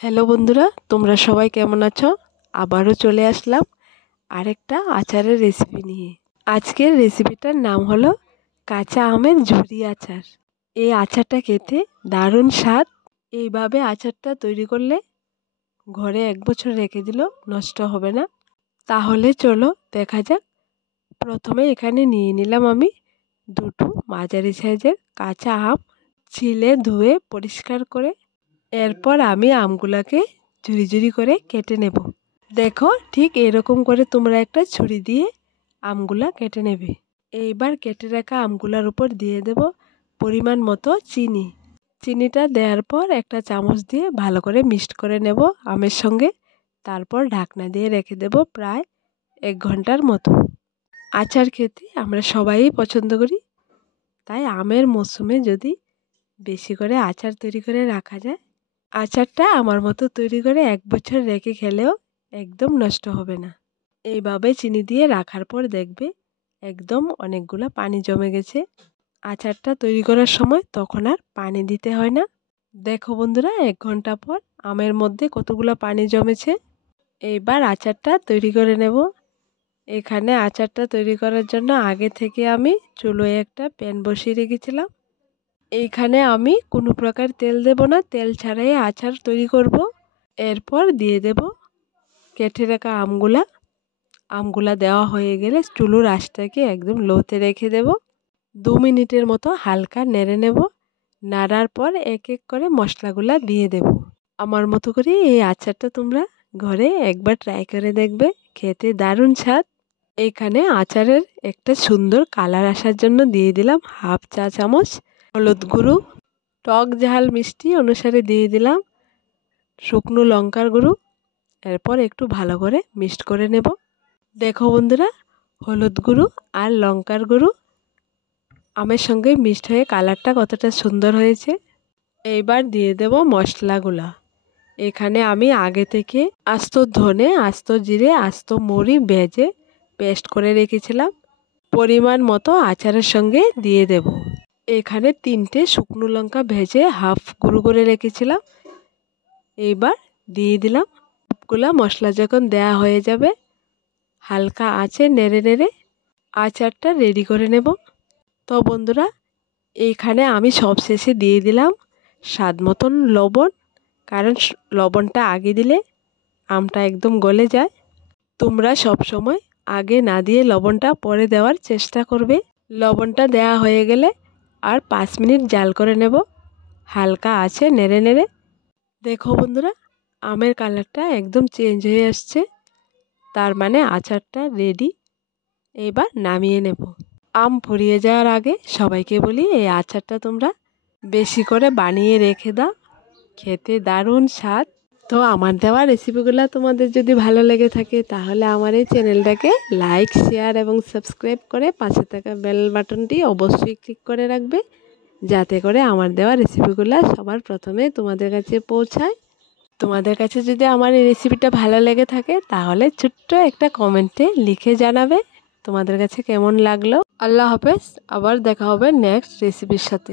Hello বন্ধুরা, তোমরা সবাই কেমন আছো? আবারও চলে আসলাম আরেকটা আচারের রেসিপি নিয়ে। আজকের রেসিপিটার নাম হলো কাঁচা আমের ঝুরি আচার। এই আচারটা খেতে দারুণ স্বাদ। এইভাবে আচারটা তৈরি করলে ঘরে 1 বছর রেখে দিলেও নষ্ট হবে না। তাহলে চলো দেখা যাক। প্রথমে এখানে নিয়ে নিলাম আমি 2টো মাঝারি সাইজের কাঁচা আম, ছিলে ধুয়ে পরিষ্কার করে। এরপর আমি আমগুলাকে ঝুরি ঝুরি করে কেটে নেব। দেখো, ঠিক এরকম করে তোমরা একটা ছুরি দিয়ে আমগুলা কেটে নেবে। এইবার কেটে রাখা আমগুলার উপর দিয়ে দেব পরিমাণ মতো চিনি। চিনিটা দেওয়ার পর একটা চামচ দিয়ে ভালো করে মিক্সড করে নেব আমের সঙ্গে। তারপর ঢাকনা দিয়ে রেখে দেব প্রায় 1 ঘন্টার মতো। আচার খেতে আমরা সবাই পছন্দ করি, তাই আমের মৌসুমে যদি বেশি করে আচার তৈরি করে রাখা যায়, আচারটা আমার মতো তৈরি করে 1 বছর রেখে খেলেও একদম নষ্ট হবে না। এইভাবে চিনি দিয়ে রাখার পর দেখবে একদম অনেকগুলো পানি জমে গেছে। আচারটা তৈরি করার সময় তখন আর পানি দিতে হয় না। দেখো বন্ধুরা, 1 ঘন্টা পর আমের মধ্যে কতগুলো পানি জমেছে। এইবার আচারটা তৈরি করে নেব। এখানে আচারটা তৈরি করার জন্য আগে থেকে আমি চুলোয় একটা প্যান বসিয়ে রেখেছিলাম। এইখানে আমি কোনো প্রকার তেল দেব না, তেল ছাড়াই আচার তৈরি করব। এরপর দিয়ে দেব কেটে রাখা আমগুলা দেওয়া হয়ে গেলে চুলোর আঁচটাকে একদম লোতে রেখে দেব। 2 মিনিটের মতো হালকা নেড়ে নেব। নাড়ার পর এক এক করে মশলাগুলা দিয়ে দেব। আমার মতো করে এই আচারটা তোমরা ঘরে একবার ট্রাই করে দেখবে, খেতে দারুণ স্বাদ। এখানে আচারের একটা সুন্দর কালার আসার জন্য দিয়ে দিলাম 1/2 চা চামচ হলুদ গুঁড়ো। টক ঝাল মিষ্টি অনুসারে দিয়ে দিলাম শুকনো লঙ্কার গুঁড়ো। এরপর একটু ভালো করে মিক্সড করে নেব। দেখো বন্ধুরা, হলুদ গুঁড়ো আর লঙ্কার গুঁড়ো আমের সঙ্গে মিক্সড হয়ে কালারটা কতটা সুন্দর হয়েছে। এইবার দিয়ে দেব মশলাগুলা। এখানে আমি আগে থেকে আস্ত ধনে, আস্ত জিরে, আস্ত মরি ভেজে পেস্ট করে রেখেছিলাম। পরিমাণ মতো আচারের সঙ্গে দিয়ে দেব। এখানে 3টে শুকনো লঙ্কা ভেজে হাফ গুঁড়ো করে রেখেছিলাম। এইবার দিয়ে দিলাম। সবগুলা মশলা যখন দেয়া হয়ে যাবে, হালকা আঁচে নেড়ে নেড়ে আচারটা রেডি করে নেব। তো বন্ধুরা, এইখানে আমি সবশেষে দিয়ে দিলাম স্বাদ মতন লবণ, কারণ লবণটা আগে দিলে আমটা একদম গলে যায়। তোমরা সব সময় আগে না দিয়ে লবণটা পরে দেওয়ার চেষ্টা করবে। লবণটা দেওয়া হয়ে গেলে আর 5 মিনিট জাল করে নেব হালকা আছে নেড়ে নেড়ে। দেখো বন্ধুরা, আমের কালারটা একদম চেঞ্জ হয়ে আসছে, তার মানে আচারটা রেডি। এবার নামিয়ে নেব। আম ফুরিয়ে যাওয়ার আগে সবাইকে বলি এই আচারটা তোমরা বেশি করে বানিয়ে রেখে দাও, খেতে দারুণ স্বাদ। তো আমার দেওয়া রেসিপিগুলো তোমাদের যদি ভালো লেগে থাকে তাহলে আমার এই চ্যানেলটাকে লাইক, শেয়ার এবং সাবস্ক্রাইব করে পাশে থাকা বেল বাটনটি অবশ্যই ক্লিক করে রাখবে, যাতে করে আমার দেওয়া রেসিপিগুলো সবার প্রথমে তোমাদের কাছে পৌঁছায়। তোমাদের কাছে যদি আমার এই রেসিপিটা ভালো লেগে থাকে তাহলে ছোট্ট একটা কমেন্টে লিখে জানাবে তোমাদের কাছে কেমন লাগলো। আল্লাহ হাফেজ, আবার দেখা হবে নেক্সট রেসিপির সাথে।